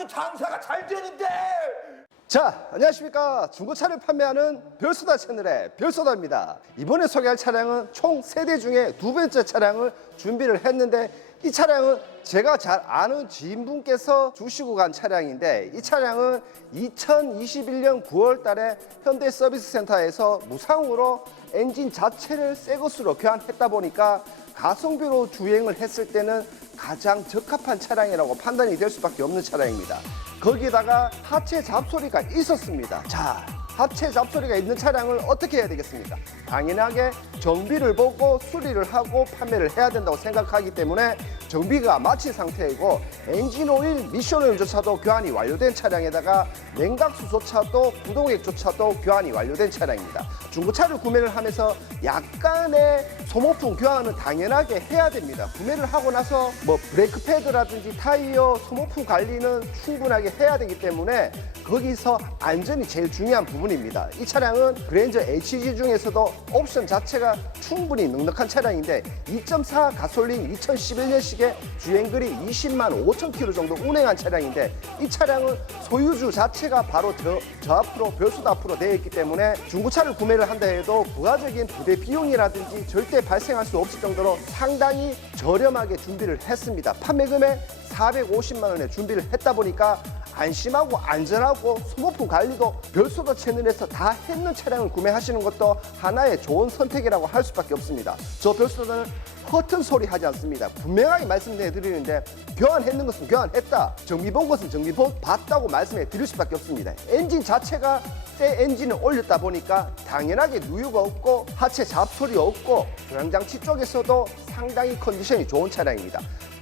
자꾸 장사가 잘 되는데. 자, 안녕하십니까. 중고차를 판매하는 별소다 채널의 별소다입니다. 이번에 소개할 차량은 총 3대 중에 두 번째 차량을 준비를 했는데, 이 차량은 제가 잘 아는 지인분께서 주시고 간 차량인데, 이 차량은 2021년 9월 달에 현대 서비스 센터에서 무상으로 엔진 자체를 새 것으로 교환했다 보니까 가성비로 주행을 했을 때는 가장 적합한 차량이라고 판단이 될 수밖에 없는 차량입니다. 거기다가 하체 잡소리가 있었습니다. 자, 하체 잡소리가 있는 차량을 어떻게 해야 되겠습니까? 당연하게 정비를 보고 수리를 하고 판매를 해야 된다고 생각하기 때문에 정비가 마친 상태이고, 엔진오일, 미션오일조차도 교환이 완료된 차량에다가 냉각수조차도 구동액조차도 교환이 완료된 차량입니다. 중고차를 구매를 하면서 약간의 소모품 교환은 당연하게 해야 됩니다. 구매를 하고 나서 브레이크 패드라든지 타이어 소모품 관리는 충분하게 해야 되기 때문에 거기서 안전이 제일 중요한 부분입니다. 이 차량은 그랜저 HG 중에서도 옵션 자체가 충분히 넉넉한 차량인데, 2.4 가솔린 2011년식의 주행거리 20만 5천 킬로 정도 운행한 차량인데, 이 차량은 소유주 자체가 바로 저 앞으로 별소다 앞으로 되어 있기 때문에 중고차를 구매를 한다 해도 부가적인 부대 비용이라든지 절대 발생할 수 없을 정도로 상당히 저렴하게 준비를 했습니다. 판매 금액 450만 원에 준비를 했다 보니까 안심하고 안전하고 소모품 관리도 별소다 채널에서 다 했는 차량을 구매하시는 것도 하나의 좋은 선택이라고 할 수밖에 없습니다. 저 별소다는 허튼 소리 하지 않습니다. 분명하게 말씀해 드리는데, 교환했는 것은 교환했다, 정비 본 것은 정비 봤다고 말씀해 드릴 수밖에 없습니다. 엔진 자체가 새 엔진을 올렸다 보니까 당연하게 누유가 없고 하체 잡소리 없고 조향장치 쪽에서도 상당히 컨디션이 좋은 차량입니다.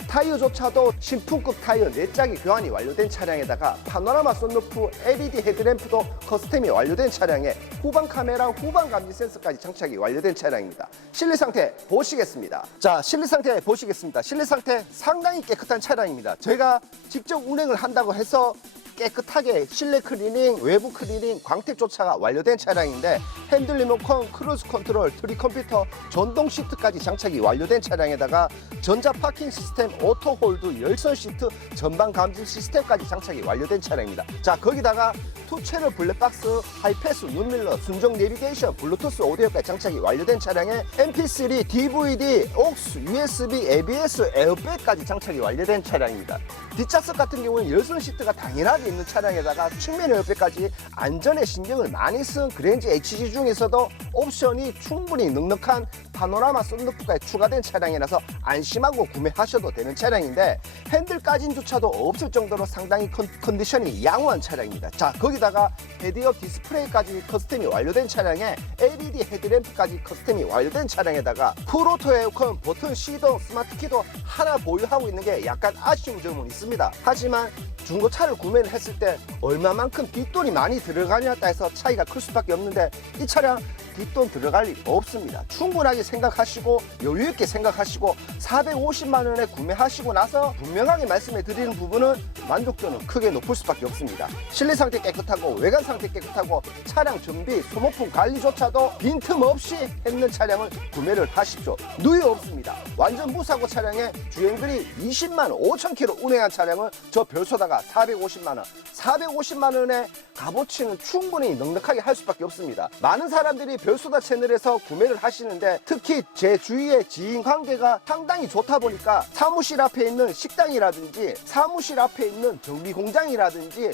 타이어조차도 신품급 타이어 4짝이 교환이 완료된 차량에다가 파노라마 썬루프, LED 헤드램프도 커스텀이 완료된 차량에 후방 카메라, 후방 감지 센서까지 장착이 완료된 차량입니다. 실내 상태 보시겠습니다. 자, 실내 상태 보시겠습니다. 실내 상태 상당히 깨끗한 차량입니다. 제가 직접 운행을 한다고 해서 깨끗하게 실내 클리닝, 외부 클리닝, 광택조차가 완료된 차량인데, 핸들 리모컨, 크루즈 컨트롤, 트리 컴퓨터, 전동 시트까지 장착이 완료된 차량에다가 전자 파킹 시스템, 오토 홀드, 열선 시트, 전방 감지 시스템까지 장착이 완료된 차량입니다. 자, 거기다가 투 채널 블랙박스, 하이패스, 눈밀러, 순정 내비게이션, 블루투스 오디오까지 장착이 완료된 차량에 MP3, DVD, aux, USB, ABS, 에어백까지 장착이 완료된 차량입니다. 뒷좌석 같은 경우는 열선 시트가 당연하게 있는 차량에다가 측면 에어백까지 안전에 신경을 많이 쓴 그랜저 HG 중에서도 옵션이 충분히 넉넉한 파노라마 썬루프까지 추가된 차량이라서 안심하고 구매하셔도 되는 차량인데, 핸들 까짐조차도 없을 정도로 상당히 컨디션이 양호한 차량입니다. 자, 거기다가 헤드업 디스플레이까지 커스텀이 완료된 차량에 LED 헤드램프까지 커스텀이 완료된 차량에다가 풀오토 에어컨, 버튼 시동, 스마트키도 하나 보유하고 있는 게 약간 아쉬운 점은 있습니다. 하지만 중고차를 구매를 했을 때 얼마만큼 뒷돈이 많이 들어가냐에 따라서 차이가 클 수밖에 없는데, 이 차량 뒷돈 들어갈 일 없습니다. 충분하게 생각하시고 여유있게 생각하시고 450만 원에 구매하시고 나서 분명하게 말씀해 드리는 부분은 만족도는 크게 높을 수밖에 없습니다. 실내 상태 깨끗하고 외관 상태 깨끗하고 차량 정비, 소모품 관리조차도 빈틈없이 했는 차량을 구매를 하십시오. 누유 없습니다. 완전 무사고 차량에 주행거리 20만 5천 킬로 운행한 차량을 저 별소다가 450만 원, 450만 원에 값어치는 충분히 넉넉하게 할 수밖에 없습니다. 많은 사람들이 별소다 채널에서 구매를 하시는데, 특히 제 주위의 지인 관계가 상당히 좋다 보니까 사무실 앞에 있는 식당이라든지 사무실 앞에 있는 정비 공장이라든지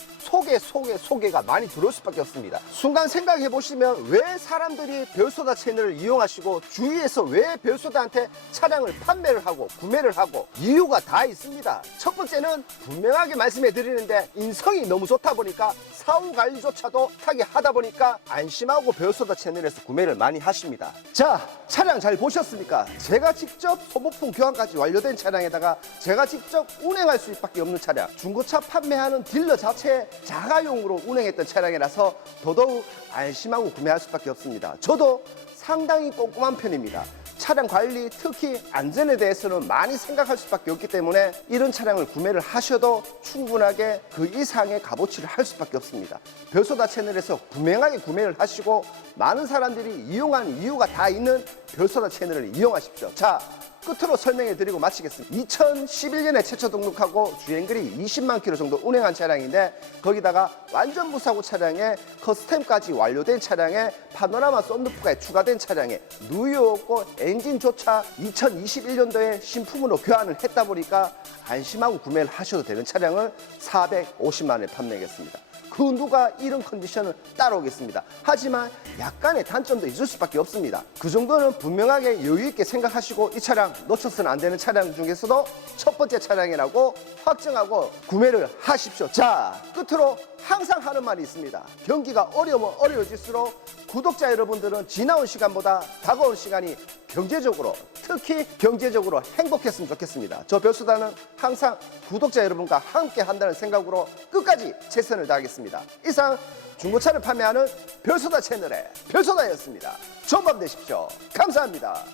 소개가 많이 들어올 수밖에 없습니다. 순간 생각해 보시면, 왜 사람들이 별소다 채널을 이용하시고 주위에서 왜 별소다한테 차량을 판매를 하고 구매를 하고, 이유가 다 있습니다. 첫 번째는 분명하게 말씀해 드리는데, 인성이 너무 좋다 보니까 사후 관리조차도 타게 하다 보니까 안심하고 별소다 채널에서 구매를 많이 하십니다. 자, 차량 잘 보셨습니까? 제가 직접 소모품 교환까지 완료된 차량에다가 제가 직접 운행할 수밖에 없는 차량, 중고차 판매하는 딜러 자체 자가용으로 운행했던 차량이라서 더더욱 안심하고 구매할 수밖에 없습니다. 저도 상당히 꼼꼼한 편입니다. 차량 관리, 특히 안전에 대해서는 많이 생각할 수밖에 없기 때문에 이런 차량을 구매를 하셔도 충분하게 그 이상의 값어치를 할 수밖에 없습니다. 별소다 채널에서 분명하게 구매를 하시고, 많은 사람들이 이용한 이유가 다 있는 별소다 채널을 이용하십시오. 자, 끝으로 설명해 드리고 마치겠습니다. 2011년에 최초 등록하고 주행거리 20만 킬로 정도 운행한 차량인데 거기다가 완전 무사고 차량에 커스텀까지 완료된 차량에 파노라마 썬루프가 추가된 차량에 누유 없고 엔진조차 2021년도에 신품으로 교환을 했다 보니까 안심하고 구매를 하셔도 되는 차량을 450만 원에 판매하겠습니다. 그 누가 이런 컨디션을 따라오겠습니다. 하지만 약간의 단점도 있을 수밖에 없습니다. 그 정도는 분명하게 여유 있게 생각하시고 이 차량 놓쳐서는 안 되는 차량 중에서도 첫 번째 차량이라고 확정하고 구매를 하십시오. 자, 끝으로 항상 하는 말이 있습니다. 경기가 어려우면 어려워질수록 구독자 여러분들은 지나온 시간보다 다가온 시간이 경제적으로, 특히 경제적으로 행복했으면 좋겠습니다. 저 별수다는 항상 구독자 여러분과 함께 한다는 생각으로 끝까지 최선을 다하겠습니다. 이상 중고차를 판매하는 별수다 채널의 별수다였습니다. 좋은 밤 되십시오. 감사합니다.